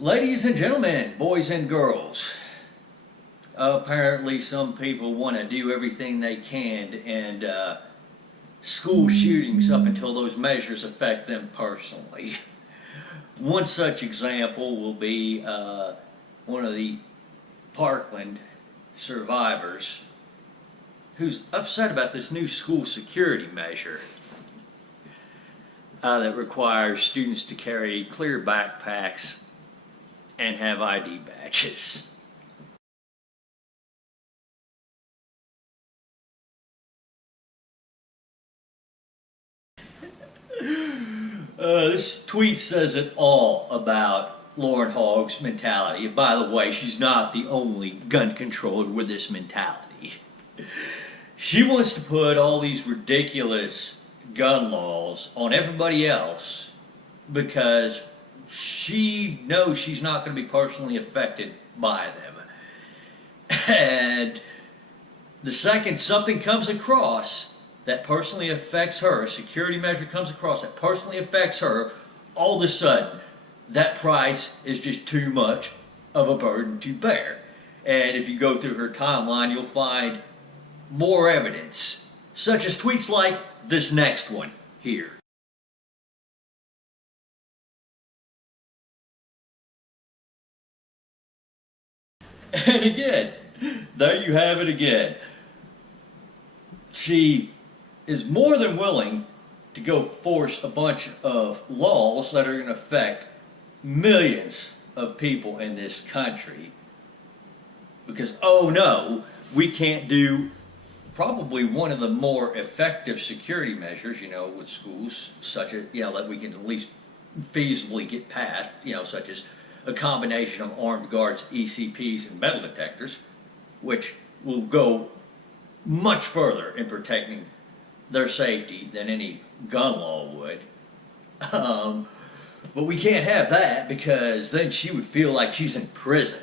Ladies and gentlemen, boys and girls, apparently some people want to do everything they can to end school shootings up until those measures affect them personally. One such example will be one of the Parkland survivors who's upset about this new school security measure that requires students to carry clear backpacks and have ID badges. This tweet says it all about Lauren Hoggs' mentality. And by the way, she's not the only gun controller with this mentality. She wants to put all these ridiculous gun laws on everybody else because she knows she's not going to be personally affected by them. And the second something comes across that personally affects her, a security measure comes across that personally affects her, all of a sudden that price is just too much of a burden to bear. And if you go through her timeline, you'll find more evidence, such as tweets like this next one here. And again, there you have it again. She is more than willing to go force a bunch of laws that are going to affect millions of people in this country. Because, oh no, we can't do probably one of the more effective security measures, with schools, such as, that we can at least feasibly get past, such as a combination of armed guards, ECPs, and metal detectors, which will go much further in protecting their safety than any gun law would. But we can't have that because then she would feel like she's in prison.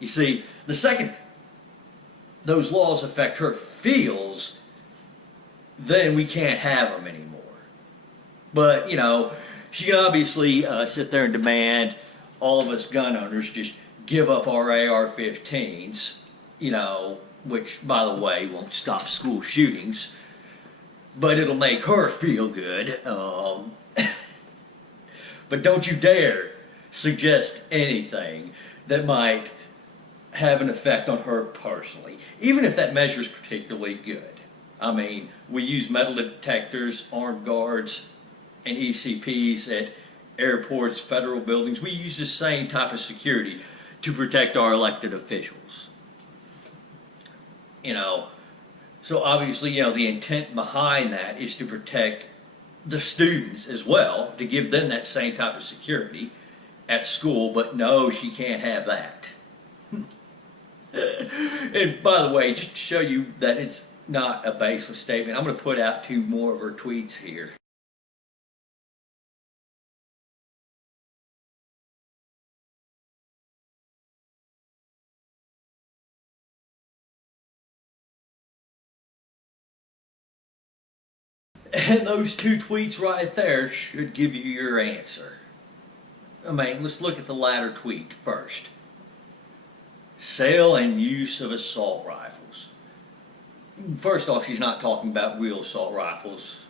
You see, the second those laws affect her feels, then we can't have them anymore. But, she can obviously sit there and demand all of us gun owners just give up our AR-15s, which, by the way, won't stop school shootings, but it'll make her feel good. But don't you dare suggest anything that might have an effect on her personally, even if that measure is particularly good. I mean, we use metal detectors, armed guards, and ECPs at airports, federal buildings. We use the same type of security to protect our elected officials. So obviously, the intent behind that is to protect the students as well, to give them that same type of security at school, but no, she can't have that. And by the way, just to show you that it's not a baseless statement, I'm going to put out two more of her tweets here. And those two tweets right there should give you your answer. I mean, let's look at the latter tweet first. Sale and use of assault rifles. First off, she's not talking about real assault rifles.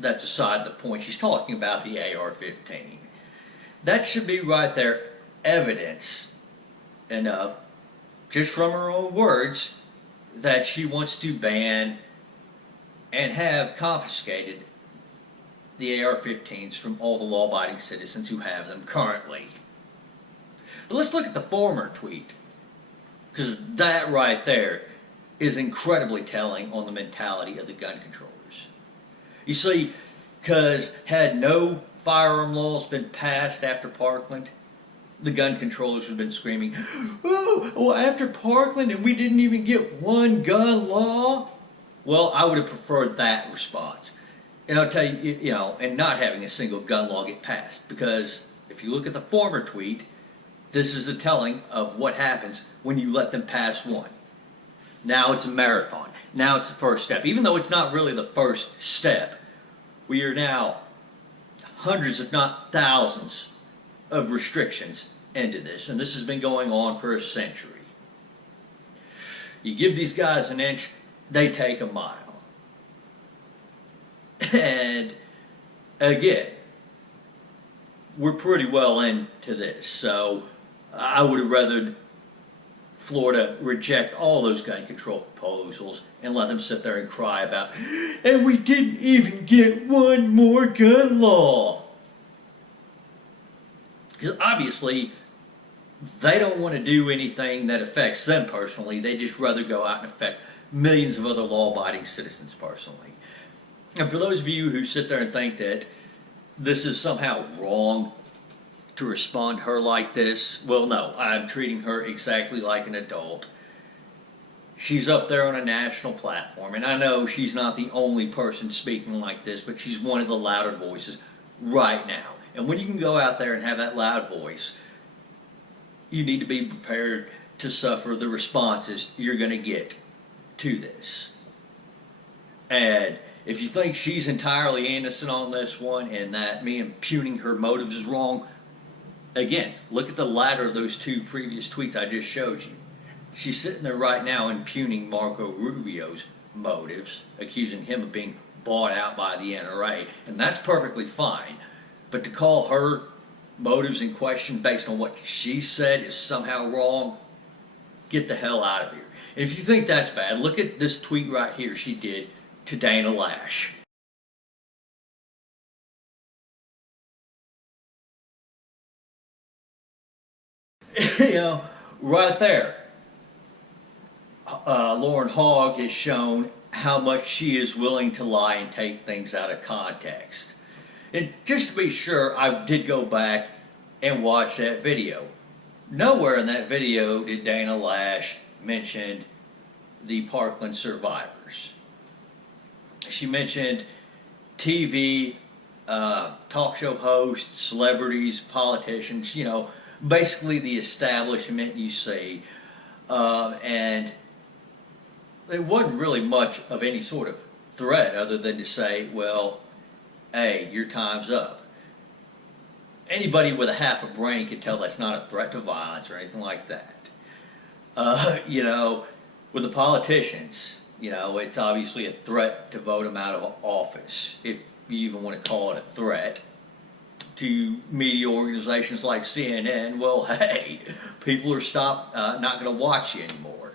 That's aside the point. She's talking about the AR-15. That should be right there evidence enough, just from her own words, that she wants to ban and have confiscated the AR-15s from all the law-abiding citizens who have them currently. But let's look at the former tweet, because that right there is incredibly telling on the mentality of the gun controllers. You see, because had no firearm laws been passed after Parkland, the gun controllers would have been screaming, "Oh, well, after Parkland and we didn't even get one gun law?" Well, I would have preferred that response. And I'll tell you, and not having a single gun law get passed. Because if you look at the former tweet, this is a telling of what happens when you let them pass one. Now it's a marathon. Now it's the first step. Even though it's not really the first step, we are now hundreds, if not thousands, of restrictions into this, and this has been going on for a century. You give these guys an inch, they take a mile. And again, we're pretty well into this, so I would have rather Florida reject all those gun control proposals and let them sit there and cry about, and we didn't even get one more gun law. Because obviously, they don't want to do anything that affects them personally. They just rather go out and affect millions of other law-abiding citizens personally. And for those of you who sit there and think that this is somehow wrong to respond to her like this, well, no, I'm treating her exactly like an adult. She's up there on a national platform, and I know she's not the only person speaking like this, but she's one of the louder voices right now. And when you can go out there and have that loud voice, you need to be prepared to suffer the responses you're going to get to this. And if you think she's entirely innocent on this one and that me impugning her motives is wrong, again, look at the latter of those two previous tweets I just showed you. She's sitting there right now impugning Marco Rubio's motives, accusing him of being bought out by the NRA, and that's perfectly fine. But to call her motives in question based on what she said is somehow wrong, get the hell out of here. And if you think that's bad, look at this tweet right here she did to Dana Lash. You know, right there, Lauren Hogg has shown how much she is willing to lie and take things out of context. And just to be sure, I did go back and watch that video. Nowhere in that video did Dana Lash mention the Parkland survivors. She mentioned TV, talk show hosts, celebrities, politicians, you know, basically the establishment you see. And there wasn't really much of any sort of threat other than to say, well, hey, your time's up. Anybody with a half a brain can tell that's not a threat to violence or anything like that. You know, with the politicians, you know, it's obviously a threat to vote them out of office, if you even want to call it a threat. To media organizations like CNN, well, hey, people are not going to watch you anymore.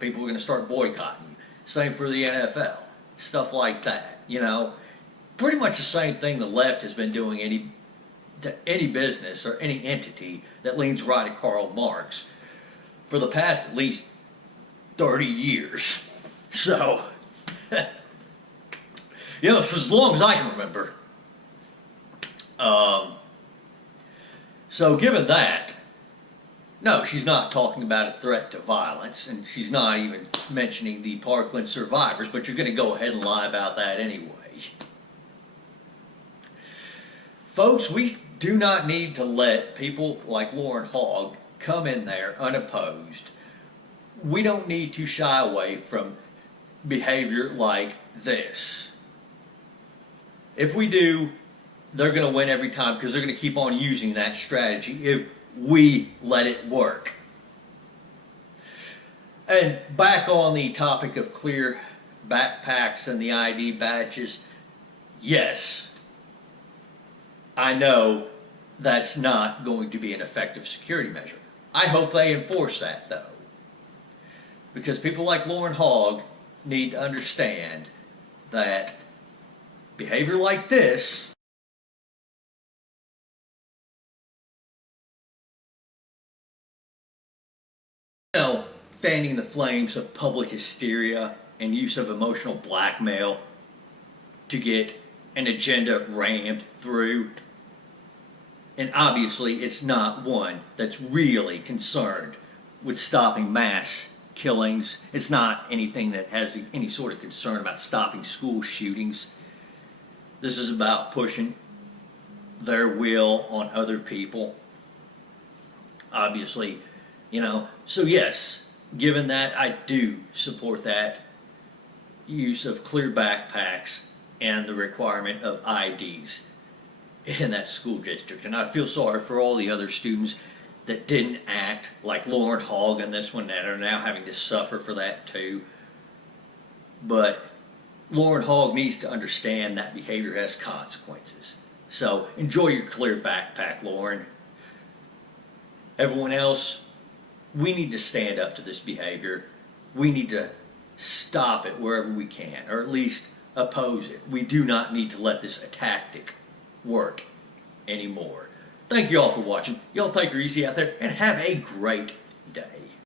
People are going to start boycotting you. Same for the NFL, stuff like that. You know, pretty much the same thing the left has been doing to any business or any entity that leans right at Karl Marx for the past at least 30 years. So, you know, for as long as I can remember. So given that, no, she's not talking about a threat to violence, and she's not even mentioning the Parkland survivors, but you're going to go ahead and lie about that anyway. Folks, we do not need to let people like Lauren Hogg come in there unopposed. We don't need to shy away from behavior like this. If we do, they're going to win every time because they're going to keep on using that strategy if we let it work. And back on the topic of clear backpacks and the ID badges, yes, I know that's not going to be an effective security measure. I hope they enforce that, though, because people like Lauren Hogg need to understand that behavior like this fanning the flames of public hysteria and use of emotional blackmail to get an agenda rammed through. And obviously it's not one that's really concerned with stopping mass killings. It's not anything that has any sort of concern about stopping school shootings. This is about pushing their will on other people. Obviously, you know, so yes, given that, I do support that use of clear backpacks and the requirement of IDs in that school district. And I feel sorry for all the other students that didn't act like Lauren Hogg in this one that are now having to suffer for that too. But Lauren Hogg needs to understand that behavior has consequences. So enjoy your clear backpack, Lauren. Everyone else, we need to stand up to this behavior. We need to stop it wherever we can, or at least oppose it. We do not need to let this tactic work anymore. Thank you all for watching. Y'all take her easy out there and have a great day.